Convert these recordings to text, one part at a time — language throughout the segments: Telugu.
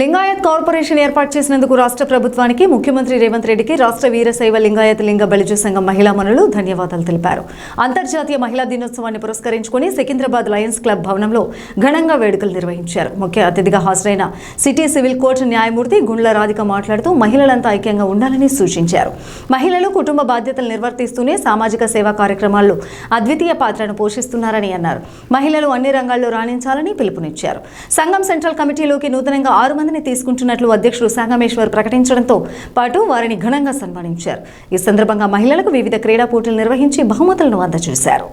లింగాయత్ కార్పొరేషన్ ఏర్పాటు చేసినందుకు రాష్ట్ర ప్రభుత్వానికి ముఖ్యమంత్రి రేవంత్ రెడ్డికి రాష్ట్ర వీరశైవ లింగాయత్ లింగ బలిజ సంఘం మహిళా మనులు ధన్యవాదాలు తెలిపారు. అంతర్జాతీయ మహిళా దినోత్సవాన్ని పురస్కరించుకుని సికింద్రాబాద్ లయన్స్ క్లబ్ భవనంలో ఘనంగా వేడుకలు నిర్వహించారు. ముఖ్య అతిథిగా హాజరైన సిటీ సివిల్ కోర్టు న్యాయమూర్తి గుండ్ల రాధిక మాట్లాడుతూ మహిళలంతా ఐక్యంగా ఉండాలని సూచించారు. మహిళలు కుటుంబ బాధ్యతలు నిర్వర్తిస్తూనే సామాజిక సేవా కార్యక్రమాల్లో అద్వితీయ పాత్రను పోషిస్తున్నారని అన్నారు. మహిళలు అన్ని రంగాల్లో రాణించాలని పిలుపునిచ్చారు. సంఘం సెంట్రల్ కమిటీలోకి నూతనంగా 6 మందిని తీసుకుంటున్నట్లు అధ్యక్షుడు సంగమేశ్వర్ ప్రకటించడంతో పాటు వారిని ఘనంగా సన్మానించారు. ఈ సందర్భంగా మహిళలకు వివిధ క్రీడా పోటీలు నిర్వహించి బహుమతులను అందజేశారు.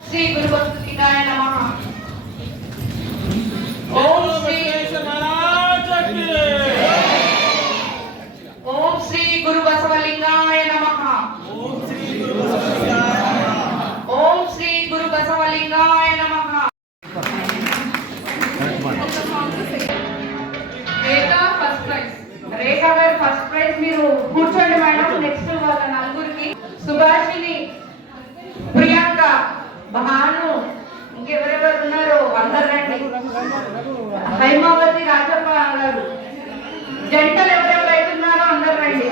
శ్రీ గురు భక్తికాయ నమః. ఓం శ్రీ గురు బసవలింగాయ నమః. ఓం శ్రీ గురు బసవలింగాయ నమః. రేఖా గారు ఫస్ట్ ప్రైజ్. మీరు కూర్చోండి మేడం. నెక్స్ట్ వాళ్ళ నలుగురికి సుభాషిని, ప్రియాంక, భాను, ఇంకెవరెవరు ఉన్నారో అందరు రండి. హైమావతి, రాజప్ప గారు, జంటలు ఎవరెవరు అవుతున్నారో అందరు రండి.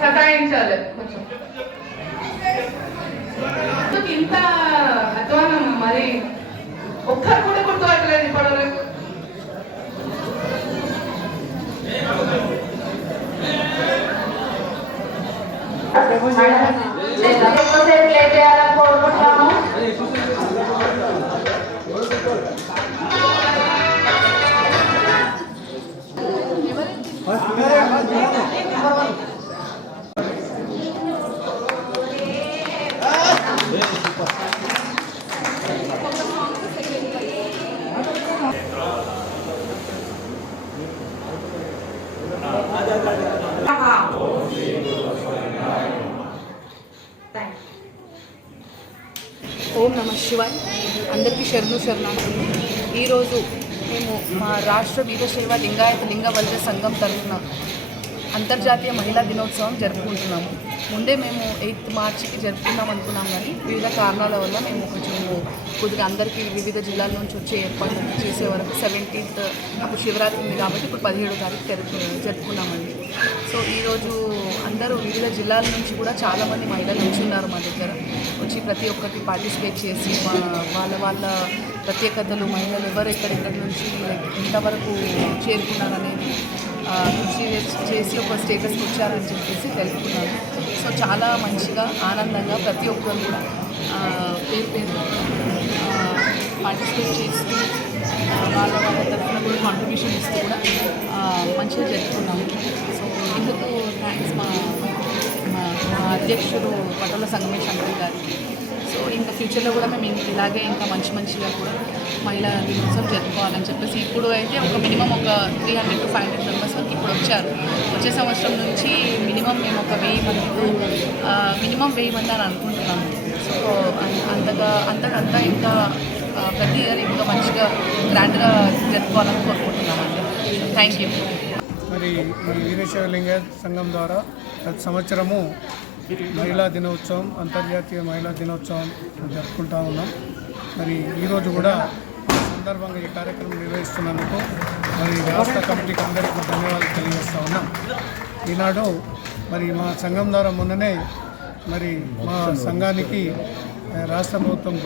సతాయించాలి కొంచెం. ఇంత అధ్వానం మరి ఒక్కరు కూడా గుర్తుపట్టలేదు ఇప్పటివరకు. ఎక్కువసేపు లేట్ చేయాలని కోరుకుంటున్నాము. ఓం నమ శివాయ్. అందరికీ శరణార్థులు. ఈరోజు మేము మా రాష్ట్ర వీరశైవ లింగాయత్ లింగ బలిజ సంఘం తరఫున అంతర్జాతీయ మహిళా దినోత్సవం జరుపుకుంటున్నాము. ముందే మేము 8th మార్చికి జరుపుకుందాం అనుకున్నాం, కానీ వివిధ కారణాల వల్ల మేము కొద్దిగా అందరికీ వివిధ జిల్లాల నుంచి వచ్చే ఏర్పాటు చేసే వరకు 17th అప్పుడు శివరాత్రి ఉంది కాబట్టి ఇప్పుడు 17వ తారీఖు జరుపుకున్నామండి. సో ఈరోజు అందరూ వివిధ జిల్లాల నుంచి కూడా చాలామంది మహిళలు ఉన్నారు మా దగ్గర వచ్చి ప్రతి ఒక్కటి పార్టిసిపేట్ చేసి వాళ్ళ ప్రత్యేకతలు, మహిళలు ఎవరు ఎక్కడెక్కడి నుంచి ఎంతవరకు చేరుకున్నారనేది కృషి చేసి ఒక స్టేటస్కి వచ్చారని చెప్పేసి తెలుసుకున్నాను. సో చాలా మంచిగా ఆనందంగా ప్రతి ఒక్కరు కూడా పేరు పార్టిసిపేట్ చేస్తూ వాళ్ళ తరఫున కూడా కాంట్రిబ్యూషన్ ఇస్తూ కూడా మంచిగా జరుపుకున్నాము. సో ఇందుకు థ్యాంక్స్ మా అధ్యక్షుడు పటోల సంగమేశ్వర్ గారికి. సో ఇంకా ఫ్యూచర్లో కూడా మేము ఇలాగే ఇంకా మంచిగా కూడా మహిళా దినోత్సవం జరుపుకోవాలని చెప్పేసి ఇప్పుడు అయితే ఒక మినిమం ఒక 300 to 500 మెంబర్స్ వరకు ఇప్పుడు వచ్చారు. వచ్చే సంవత్సరం నుంచి మినిమం మేము ఒక 1000 మంది మినిమం 1000 మంది అని అనుకుంటున్నాము. సో అంతకంతా ఇంకా ప్రతి ఇయర్ ఇంకా మంచిగా గ్రాండ్గా జరుపుకోవాలని కోరుకుంటున్నామండి. Thank you. మరి ఈ వీరశైవ లింగాయత్ సంఘం ద్వారా ప్రతి సంవత్సరము మహిళా దినోత్సవం, అంతర్జాతీయ మహిళా దినోత్సవం జరుపుకుంటా ఉన్నాం. మరి ఈరోజు కూడా సందర్భంగా ఈ కార్యక్రమం నిర్వహిస్తున్నందుకు మరి రాష్ట్ర కమిటీకి అందరికీ ధన్యవాదాలు తెలియజేస్తూ ఉన్నాం. ఈనాడు మరి మా సంఘం ద్వారా మొన్ననే మరి మా సంఘానికి రాష్ట్ర ప్రభుత్వం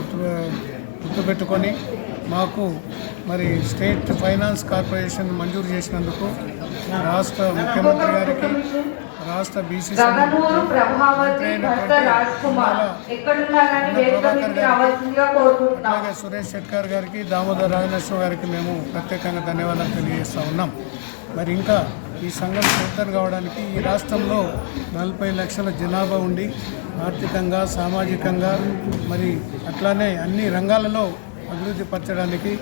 గుర్తుపెట్టుకొని మాకు మరి స్టేట్ ఫైనాన్స్ కార్పొరేషన్ మంజూరు చేసినందుకు రాష్ట్ర ముఖ్యమంత్రి గారికి, రాష్ట్ర బీసీ అలాగే సురేష్ శెట్కర్ గారికి, దామోదర్ రాజనరసింహ గారికి మేము ప్రత్యేకంగా ధన్యవాదాలు తెలియజేస్తూ ఉన్నాం. మరి ఇంకా ఈ సంఘం స్ట్రెంథన్ కావడానికి ఈ రాష్ట్రంలో 40 లక్షల జనాభా ఉండి ఆర్థికంగా సామాజికంగా మరి అట్లానే అన్ని రంగాలలో అభివృద్ధి పరచడానికి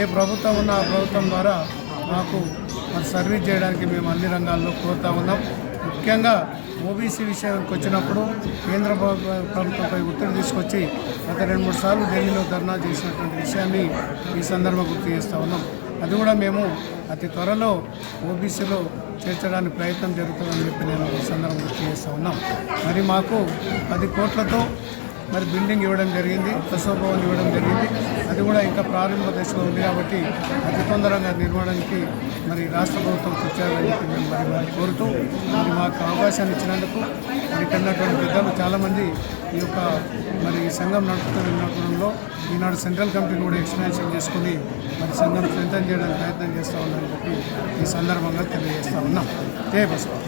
ఏ ప్రభుత్వం ఉన్నా ఆ ప్రభుత్వం ద్వారా మాకు మరి సర్వీస్ చేయడానికి మేము అన్ని రంగాల్లో కోరుతా ఉన్నాం. ముఖ్యంగా ఓబీసీ విషయానికి వచ్చినప్పుడు కేంద్ర ప్రభుత్వంపై ఒత్తిడి తీసుకొచ్చి గత 2-3 సార్లు ఢిల్లీలో ధర్నా చేసినటువంటి విషయాన్ని ఈ సందర్భంగా గుర్తు చేస్తూ ఉన్నాం. అది కూడా మేము అతి త్వరలో ఓబీసీలో చేర్చడానికి ప్రయత్నం జరుగుతుందని చెప్పి నేను ఈ సందర్భంగా గుర్తు చేస్తూ ఉన్నాం. మరి మాకు 10 కోట్లతో మరి బిల్డింగ్ ఇవ్వడం జరిగింది, ప్రసవ భవన్ ఇవ్వడం జరిగింది. అది కూడా ఇంకా ప్రారంభ దశలో ఉంది కాబట్టి అతి తొందరగా నిర్మాణానికి మరి రాష్ట్ర ప్రభుత్వం కృషి చేయాలని చెప్పి మేము మరి కోరుతూ మరి మాకు అవకాశాన్ని ఇచ్చినందుకు మరి కన్నటువంటి పెద్దలు చాలామంది ఈ యొక్క మరి సంఘం నడుపుతున్నలో ఈనాడు సెంట్రల్ కమిటీని కూడా ఎక్స్పాన్షన్ చేసుకుని మరి సంఘం స్ట్రెంథన్ చేయడానికి ప్రయత్నం చేస్తూ ఉన్నామని చెప్పి ఈ సందర్భంగా తెలియజేస్తూ ఉన్నాం. జై బసవ.